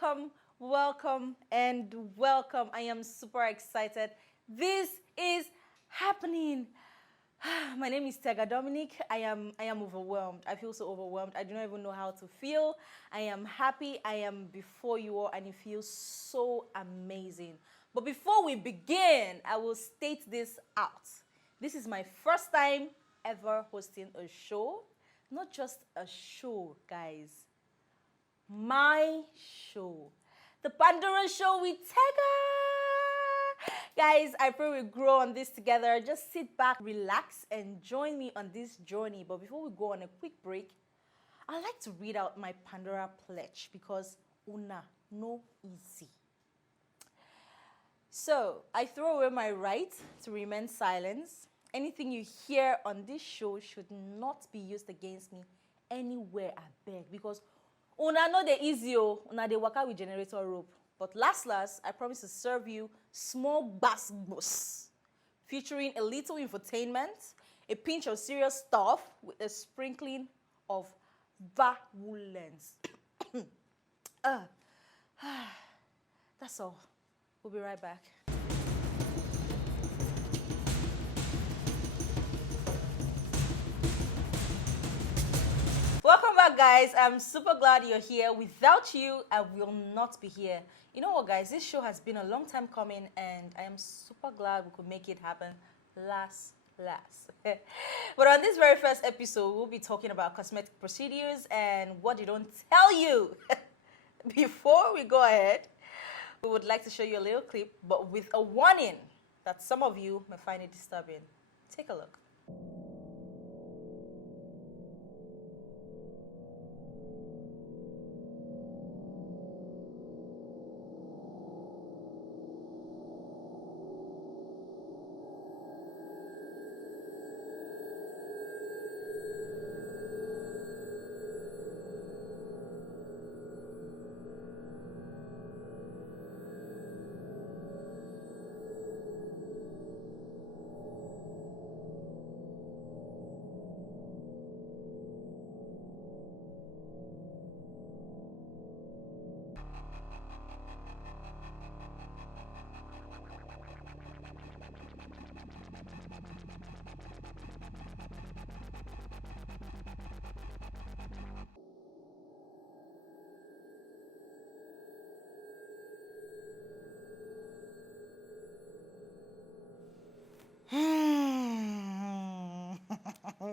welcome, welcome, and welcome. I am super excited. This is happening. My name is Tega Dominic. I am overwhelmed. I feel so overwhelmed. I do not even know how to feel. I am happy. I am before you all, and it feels so amazing. But before we begin, I will state this out. This is my first time ever hosting a show. Not just a show, guys. My show. The Pandora Show with Tega. Guys, I pray we grow on this together. Just sit back, relax, and join me on this journey. But before we go on a quick break, I'd like to read out my Pandora pledge because una no easy. So, I throw away my right to remain silent. Anything you hear on this show should not be used against me anywhere, I beg. Because una know the easy, una dey waka with generator rope. But last, I promise to serve you small bass boss, featuring a little infotainment, a pinch of serious stuff with a sprinkling of violence. That's all. We'll be right back. Welcome back, guys. I'm super glad you're here. Without you, I will not be here. You know what, guys? This show has been a long time coming, and I am super glad we could make it happen last. But on this very first episode, we'll be talking about cosmetic procedures and what they don't tell you. Before we go ahead, we would like to show you a little clip, but with a warning that some of you may find it disturbing. Take a look.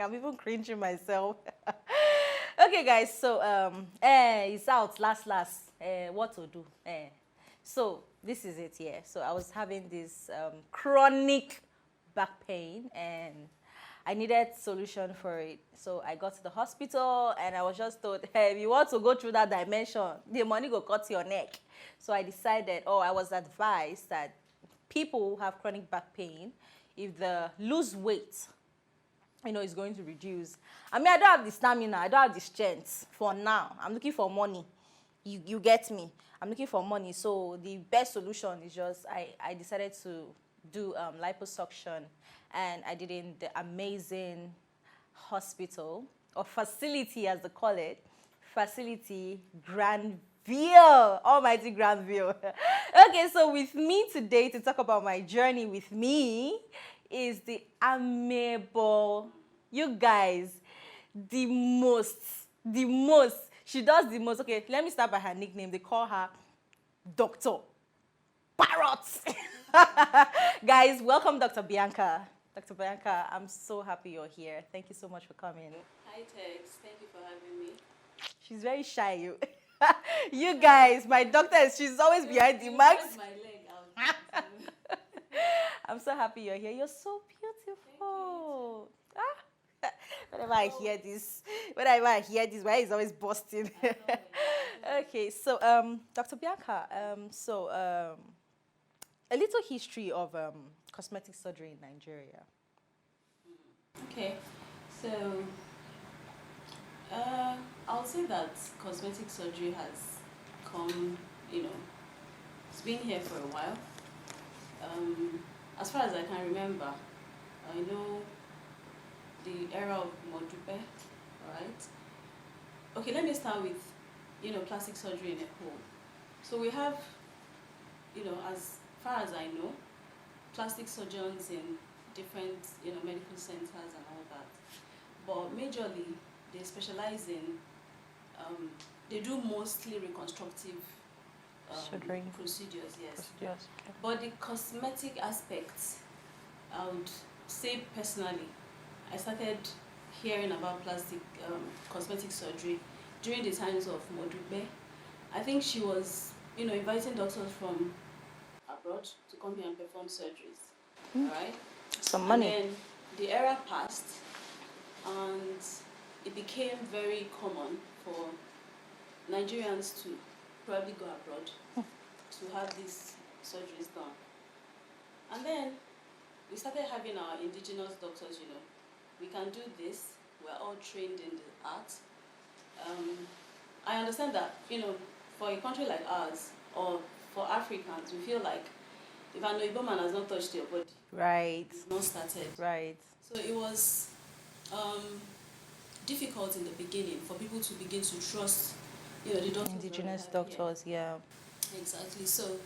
I'm even cringing myself. Okay, guys, so it's out last. What to do? So this is it, yeah. So I was having this chronic back pain, and I needed solution for it. So I got to the hospital, and I was just told, hey, if you want to go through that dimension, the money go cut your neck. So I decided, I was advised that people who have chronic back pain, if they lose weight, it's going to reduce. I mean, I don't have the stamina, I don't have the strength for now. I'm looking for money. You get me? I'm looking for money. So the best solution is just, I decided to do liposuction, and I did in the amazing hospital, or facility as they call it, facility Grandville, almighty Grandville. Okay, so with me today to talk about my journey with me is the amiable, you guys, the most, she does the most. Okay, let me start by her nickname. They call her Dr. Parrot. Guys, welcome Dr. Bianca. Dr. Bianca, I'm so happy you're here. Thank you so much for coming. Hi, Tex. Thank you for having me. She's very shy, you. You guys, my doctor, she's always behind the marks. My leg out. I'm so happy you're here. You're so beautiful. Whenever I hear this, why is always busting? Okay, so Dr. Bianca, a little history of cosmetic surgery in Nigeria. Okay, so I'll say that cosmetic surgery has come, it's been here for a while. As far as I can remember, I know the era of Modupe, right? Okay, let me start with, plastic surgery in a whole. So we have, as far as I know, plastic surgeons in different, medical centers and all that. But majorly, they specialize in, they do mostly reconstructive Surgery procedures, yes. procedures. But the cosmetic aspects, I would say personally, I started hearing about plastic cosmetic surgery during the times of Modube. I think she was, inviting doctors from abroad to come here and perform surgeries. Right? Some And money. then the era passed, and it became very common for Nigerians to probably go abroad to have these surgeries done. And then we started having our indigenous doctors, we can do this, we're all trained in the art. I understand that, for a country like ours, or for Africans, we feel like if an Igbo man has not touched your body, Right. it's not started. Right. So it was difficult in the beginning for people to begin to trust, the doctors. Indigenous doctors, yeah. Exactly. So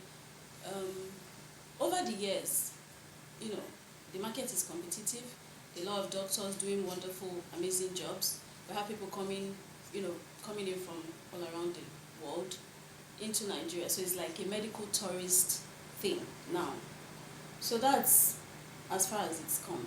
over the years, the market is competitive. A lot of doctors doing wonderful, amazing jobs. We have people coming in from all around the world into Nigeria. So it's like a medical tourist thing now. So that's as far as it's come.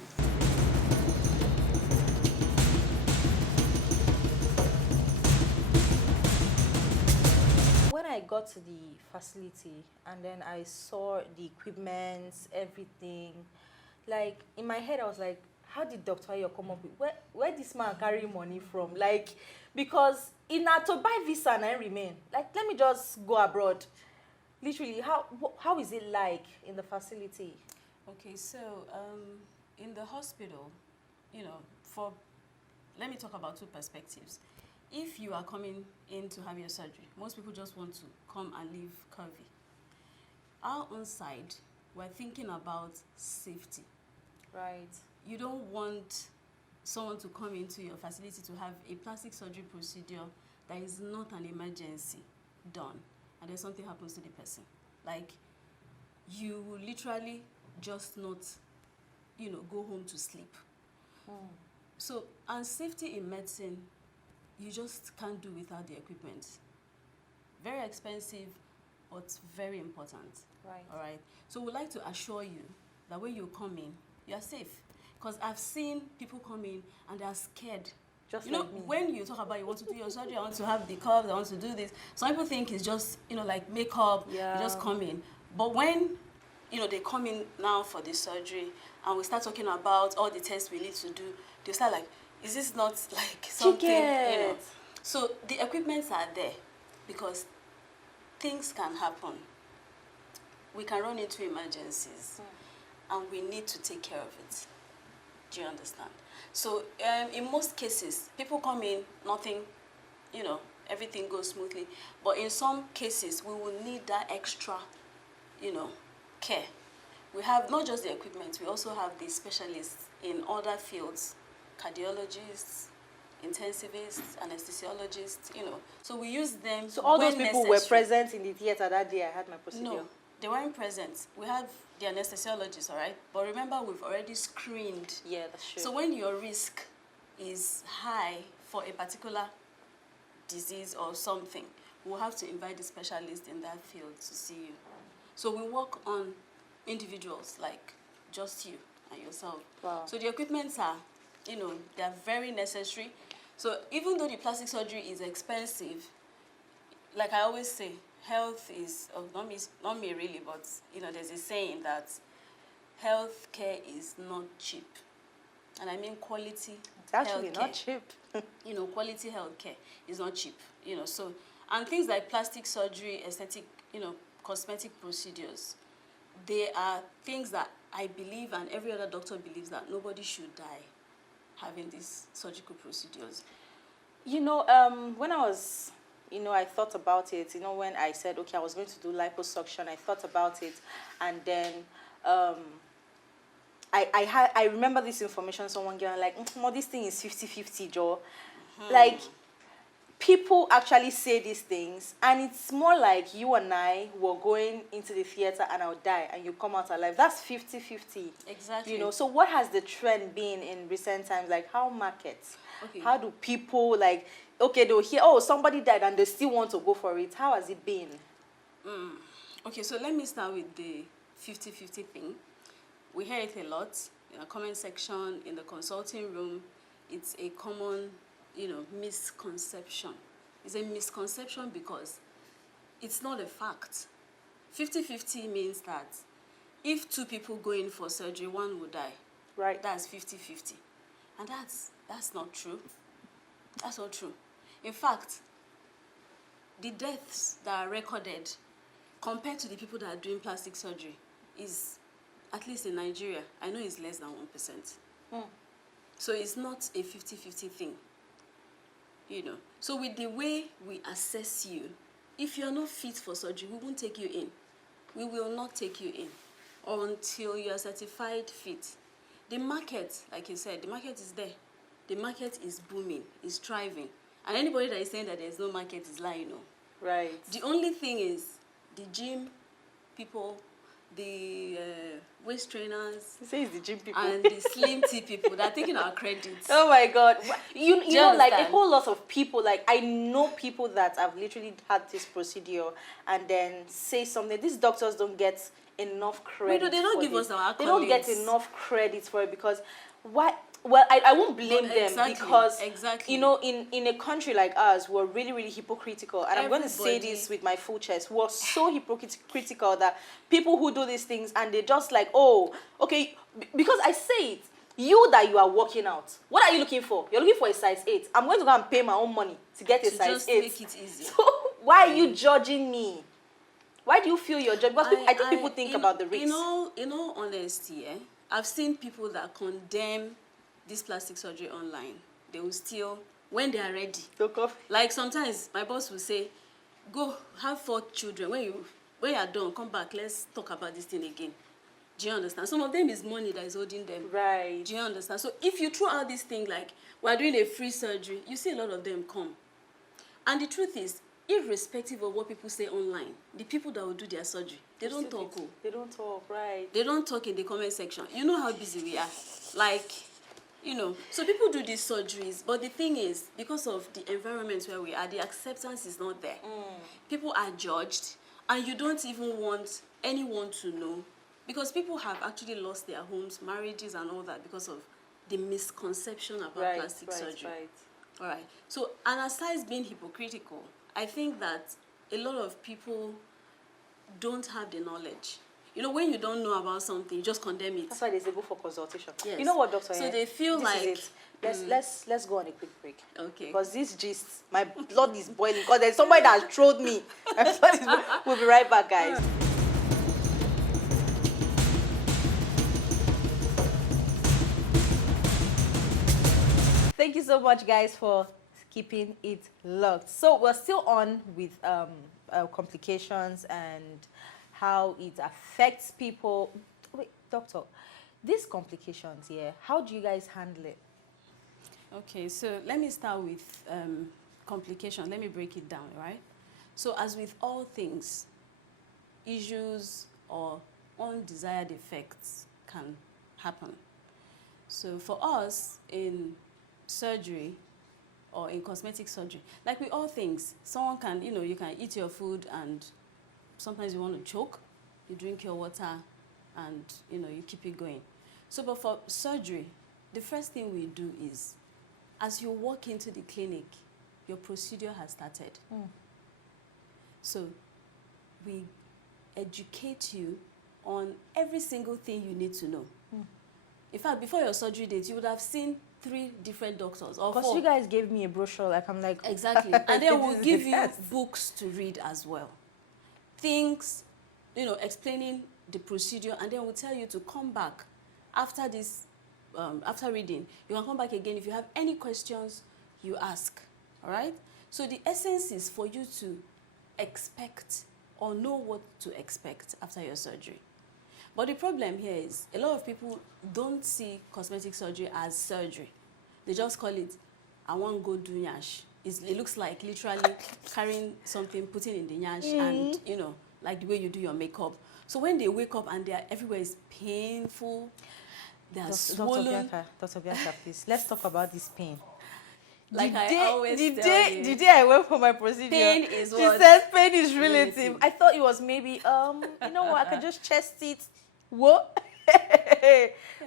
When I got to the facility and then I saw the equipment, everything, like in my head I was like, how did Dr. Ayo come up with where this man carry money from? Like, because in a to buy visa and I remain, like, let me just go abroad. Literally, how is it like in the facility? Okay, so in the hospital, let me talk about two perspectives. If you are coming in to have your surgery, most people just want to come and leave curvy. Our own side, we're thinking about safety. Right. You don't want someone to come into your facility to have a plastic surgery procedure that is not an emergency done, and then something happens to the person. Like, you will literally just not, go home to sleep. So, and safety in medicine, you just can't do without the equipment. Very expensive, but very important. Right. All right. So we'd like to assure you that when you come in, you're safe. Because I've seen people come in and they're scared. Just like me. When you talk about you want to do your surgery, I want to have the curves, I want to do this. Some people think it's just, like makeup, Yeah. you just come in. But when, they come in now for the surgery and we start talking about all the tests we need to do, they start like, is this not like something, So the equipments are there because things can happen. We can run into emergencies and we need to take care of it. Do you understand? So in most cases, people come in, nothing, everything goes smoothly. But in some cases, we will need that extra, care. We have not just the equipment, we also have the specialists in other fields, cardiologists, intensivists, anesthesiologists, So we use them. So all those when people necessary. were present in the theater that day I had my procedure? No, they weren't present. We have the anesthesiologists, all right? But remember, we've already screened. Yeah, that's true. So when your risk is high for a particular disease or something, we'll have to invite the specialist in that field to see you. So we work on individuals like just you and yourself. Wow. So the equipments are, they're very necessary. So even though the plastic surgery is expensive, like I always say, health is, not me really, but, there's a saying that health care is not cheap. And I mean quality. It's actually healthcare. not cheap. Quality health care is not cheap. So, and things like plastic surgery, aesthetic, cosmetic procedures, they are things that I believe and every other doctor believes that nobody should die having these surgical procedures. When I was, I thought about it, when I said, okay, I was going to do liposuction, I thought about it. And then I remember this information someone gave, like, this thing is 50-50, Joe. Like, people actually say these things, and it's more like you and I were going into the theater and I'll die and you come out alive. That's 50-50. Exactly. You know, so what has the trend been in recent times? Like, how markets? Okay. How do people, like, okay, they'll hear, oh, somebody died and they still want to go for it. How has it been? Okay, so let me start with the 50-50 thing. We hear it a lot in the comment section, in the consulting room. It's a common, misconception. It's a misconception because it's not a fact. 50-50 means that if two people go in for surgery, one will die. Right. That's 50-50. And that's not true. That's not true. In fact, the deaths that are recorded compared to the people that are doing plastic surgery is, at least in Nigeria, I know it's less than 1%. So it's not a 50-50 thing. So with the way we assess you, if you're not fit for surgery, we won't take you in. We will not take you in until you are certified fit. The market, like you said, the market is there. The market is booming, is thriving. And anybody that is saying that there's no market is lying, Right. The only thing is the gym people, the waist trainers, You say it's the gym people. and the slim tea people that are taking our credits. Oh my God. You know, like a understand? whole lot of people, like I know people that have literally had this procedure and then say something. These doctors don't get enough credit. They don't for give this. us our They don't get accolades. enough credit for it because why? Well, I won't blame But them exactly, because, exactly. in a country like ours, we're really, really hypocritical. And I'm going to say Everybody- this with my full chest. We're so hypocritical that people who do these things and they just like, oh, okay, because I say it, you that you are working out, what are you looking for? You're looking for a size 8. I'm going to go and pay my own money to get a to size just 8. make it easy. So why are you judging me? Why do you feel you're judging? Because I think people think about the risks. In all honesty, I've seen people that condemn this plastic surgery online. They will still, when they are ready. Like sometimes my boss will say, go have 4 children. When you are done, come back. Let's talk about this thing again. Do you understand? Some of them is money that is holding them. Right. Do you understand? So if you throw out this thing like, we're doing a free surgery, you see a lot of them come. And the truth is, irrespective of what people say online, the people that will do their surgery, they don't talk. They don't talk, right. They don't talk in the comment section. You know how busy we are. Like, so people do these surgeries, but the thing is, because of the environment where we are, the acceptance is not there. People are judged, and you don't even want anyone to know, because people have actually lost their homes, marriages, and all that because of the misconception about plastic surgery. Right. All right. So, and aside being hypocritical, I think that a lot of people don't have the knowledge. When you don't know about something, you just condemn it. That's why they say go for consultation. Yes. You know what, doctor? So they feel this like is it. Let's go on a quick break. Okay. Because this gist, my blood is boiling. Because there's somebody that has trolled me. We'll be right back, guys. Thank you so much, guys, for keeping it locked. So we're still on with complications and how it affects people. Wait, doctor, these complications here, how do you guys handle it? Okay, so let me start with complications. Let me break it down, right? So as with all things, issues or undesired effects can happen. So for us in surgery or in cosmetic surgery, like with all things, someone can, you can eat your food and sometimes you want to choke, you drink your water and, you keep it going. So, but for surgery, the first thing we do is, as you walk into the clinic, your procedure has started. So we educate you on every single thing you need to know. In fact, before your surgery date, you would have seen 3 different doctors or 4. Because you guys gave me a brochure, like I'm like... Exactly. And then we'll give you books to read as well. Things, explaining the procedure, and then we'll tell you to come back after this, after reading. You can come back again. If you have any questions, you ask, all right? So the essence is for you to expect or know what to expect after your surgery. But the problem here is a lot of people don't see cosmetic surgery as surgery. They just call it, I want to go do nyash. it looks like literally carrying something, putting in the nyash, and you know, like the way you do your makeup. So when they wake up and they are everywhere is painful, they are swollen. Dr. Bianca, please, let's talk about this pain. Like I always tell you, the day I went for my procedure, pain is she what? said pain is relative. Relative. I thought it was maybe, you know what, I could just chest it. What?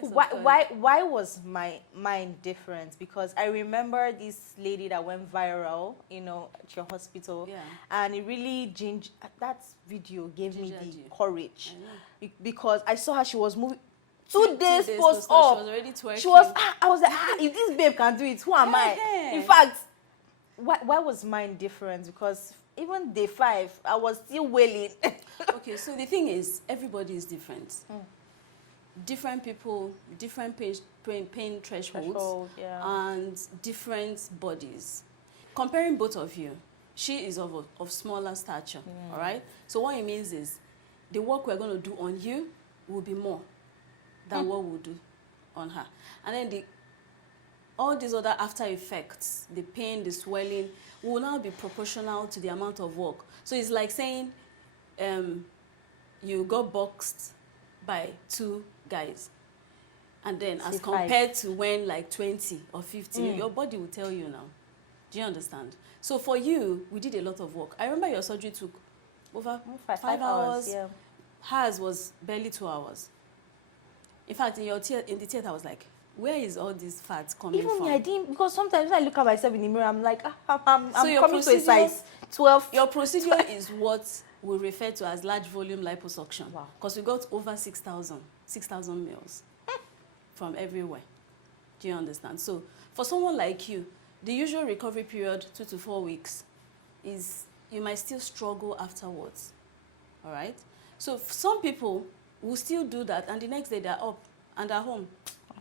Why was my mind different? Because I remember this lady that went viral, you know, at your hospital, Yeah. and it really that video gave me Gingered the you. courage, I know. because I saw how she was moving. Two days post post She up, was already twerking. she was. I was like, if this babe can do it, who am I? Yeah. In fact, why was mine different? Because even day 5, I was still wailing. Okay, so the thing is, everybody is different. Different people, different pain thresholds, yeah. and different bodies. Comparing both of you, she is of smaller stature, all right? So what it means is, the work we're going to do on you will be more than what we'll do on her. And then all these other after effects, the pain, the swelling, will now be proportional to the amount of work. So it's like saying you got boxed by 2 guys. And then as compared to when like 20 or 50, your body will tell you now. Do you understand? So for you, we did a lot of work. I remember your surgery took over 5 hours. Yeah. Hers was barely 2 hours. In fact, in the theater, I was like, where is all this fat coming from? Even me, I didn't, because sometimes when I look at myself in the mirror, I'm like, I'm your coming to a size 12. Your procedure is what we refer to as large volume liposuction. Wow. Because we got over 6,000 mils from everywhere. Do you understand? So for someone like you, the usual recovery period, 2 to 4 weeks, is you might still struggle afterwards. All right? So some people will still do that, and the next day they're up and they're home.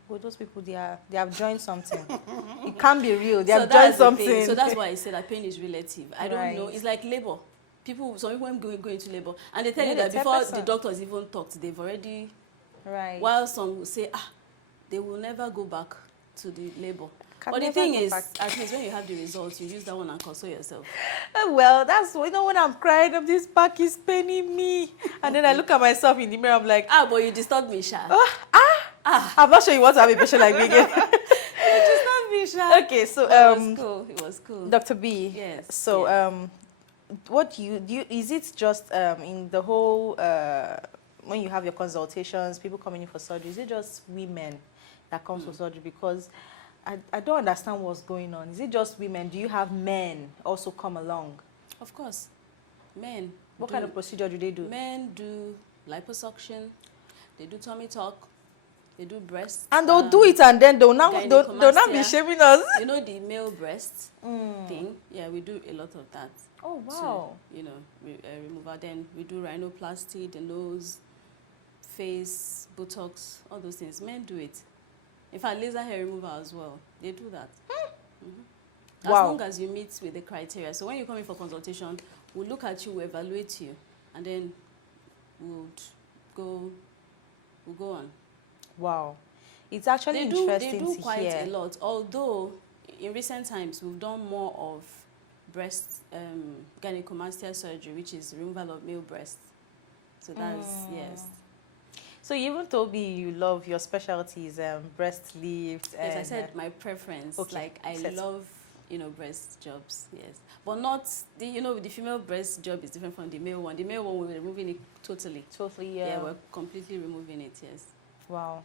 Well, those people, they have joined something. It can't be real. They have joined something. So that's why I said that pain is relative. I don't Right. know. It's like labor. Some people go into labor, and they tell you Yeah, that they before tell the doctors even talked, they've already. Right. While some will say, they will never go back to the labor. Can But the never thing go is, back. at least when you have the results, you use that one and console yourself. Well, that's, you know, when I'm crying, this back is paining me. And then I look at myself in the mirror, I'm like, But you disturbed me, Sha. I'm not sure you want to have a patient like me again. You disturbed me, Sha. Okay, so It was cool. Dr. B. Yes. So yes. what do you is it just in the whole when you have your consultations, people coming in for surgery, is it just women that come for surgery? Because I don't understand what's going on. Is it just women? Do you have men also come along? Of course, men. What kind of procedure do they do? Men do liposuction, they do tummy tuck, they do breast. And they'll do it, and then they'll not be shaming us. You know the male breast thing? Yeah, we do a lot of that. Oh, wow. To, removal. Then we do rhinoplasty, the nose, face, Botox, all those things. Men do it. In fact, laser hair removal as well. They do that. As long as you meet with the criteria. So when you come in for consultation, we'll look at you, we'll evaluate you, and then we'll go on. Wow. It's actually interesting They to do quite hear. a lot. Although, in recent times, we've done more of breast gynecomastia surgery, which is removal of male breast. So that's, yes. So you even told me you love your specialties, breast lift. Yes, I said my preference. Okay. Like, I love, breast jobs, yes. But not, the female breast job is different from the male one. The male one, we're removing it totally. Totally, yeah. Yeah, we're completely removing it, yes. Wow.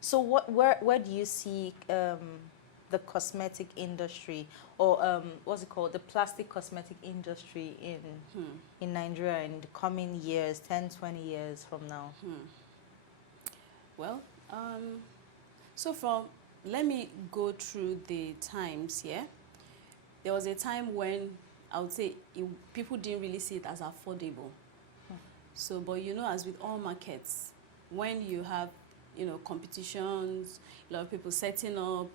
So where do you see the cosmetic industry, or what's it called, the plastic cosmetic industry in Nigeria in the coming years, 10, 20 years from now? Well, let me go through the times here. There was a time when I would say people didn't really see it as affordable. So, but as with all markets, when you have, competitions, a lot of people setting up,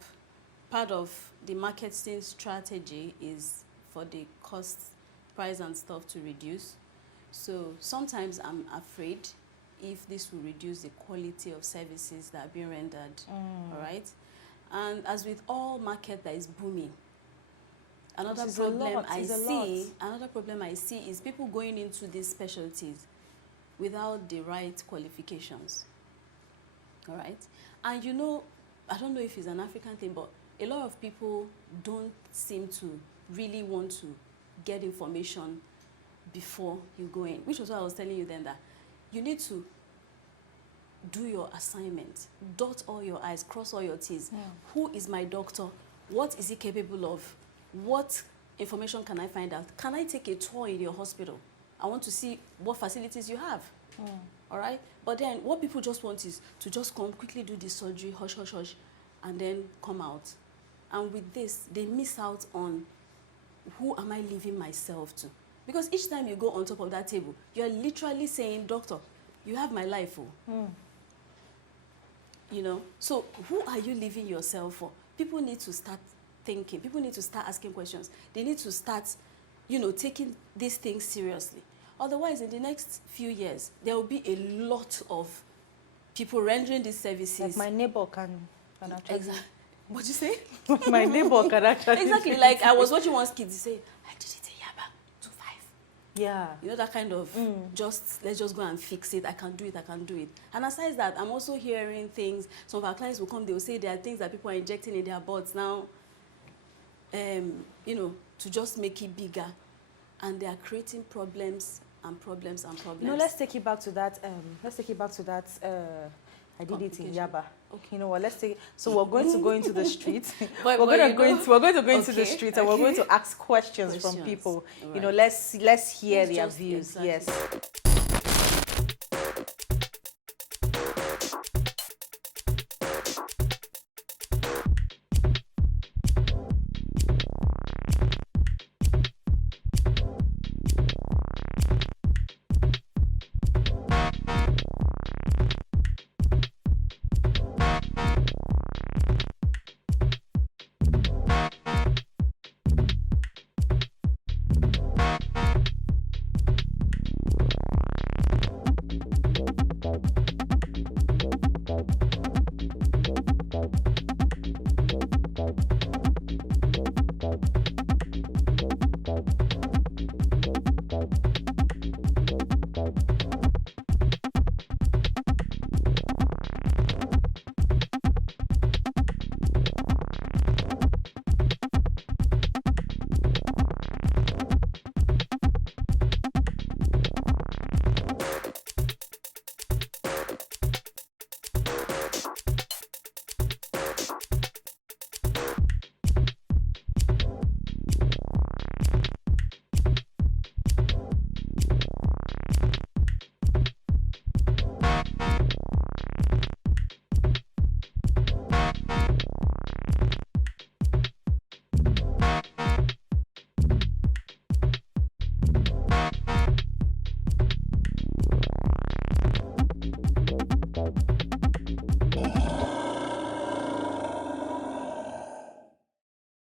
part of the marketing strategy is for the cost, price and stuff to reduce. So sometimes I'm afraid if this will reduce the quality of services that are being rendered, all right? And as with all market that is booming, Another problem I see is people going into these specialties without the right qualifications. All right? And you know, I don't know if it's an African thing, but a lot of people don't seem to really want to get information before you go in, which was why I was telling you then that you need to do your assignment, dot all your I's, cross all your T's. Yeah. Who is my doctor? What is he capable of? What information can I find out? Can I take a tour in your hospital? I want to see what facilities you have. All right? But then what people just want is to just come, quickly do this surgery, hush, hush, hush, and then come out. And with this, they miss out on who am I leaving myself to? Because each time you go on top of that table, you're literally saying, doctor, you have my life. You know? So who are you leaving yourself for? People need to start thinking. People need to start asking questions. They need to start, you know, taking these things seriously. Otherwise, in the next few years, there will be a lot of people rendering these services. Like my neighbor can actually... Exactly. What'd you say? My neighbor can actually... Exactly. Like, I was watching one skit, they say, I did it in Yaba, 2-5. Yeah. You know, that kind of, let's just go and fix it. I can do it, I can do it. And aside that, I'm also hearing things. Some of our clients will come, they will say there are things that people are injecting in their butts now, you know, to just make it bigger. And they are creating problems and problems and problems. No, let's take it back to that. I did it in Yaba. Okay. You know what? Let's take. So we're going to go into the street. we're going to go into the street, and we're going to ask questions from people. Right. You know, let's hear their views. Exactly. Yes.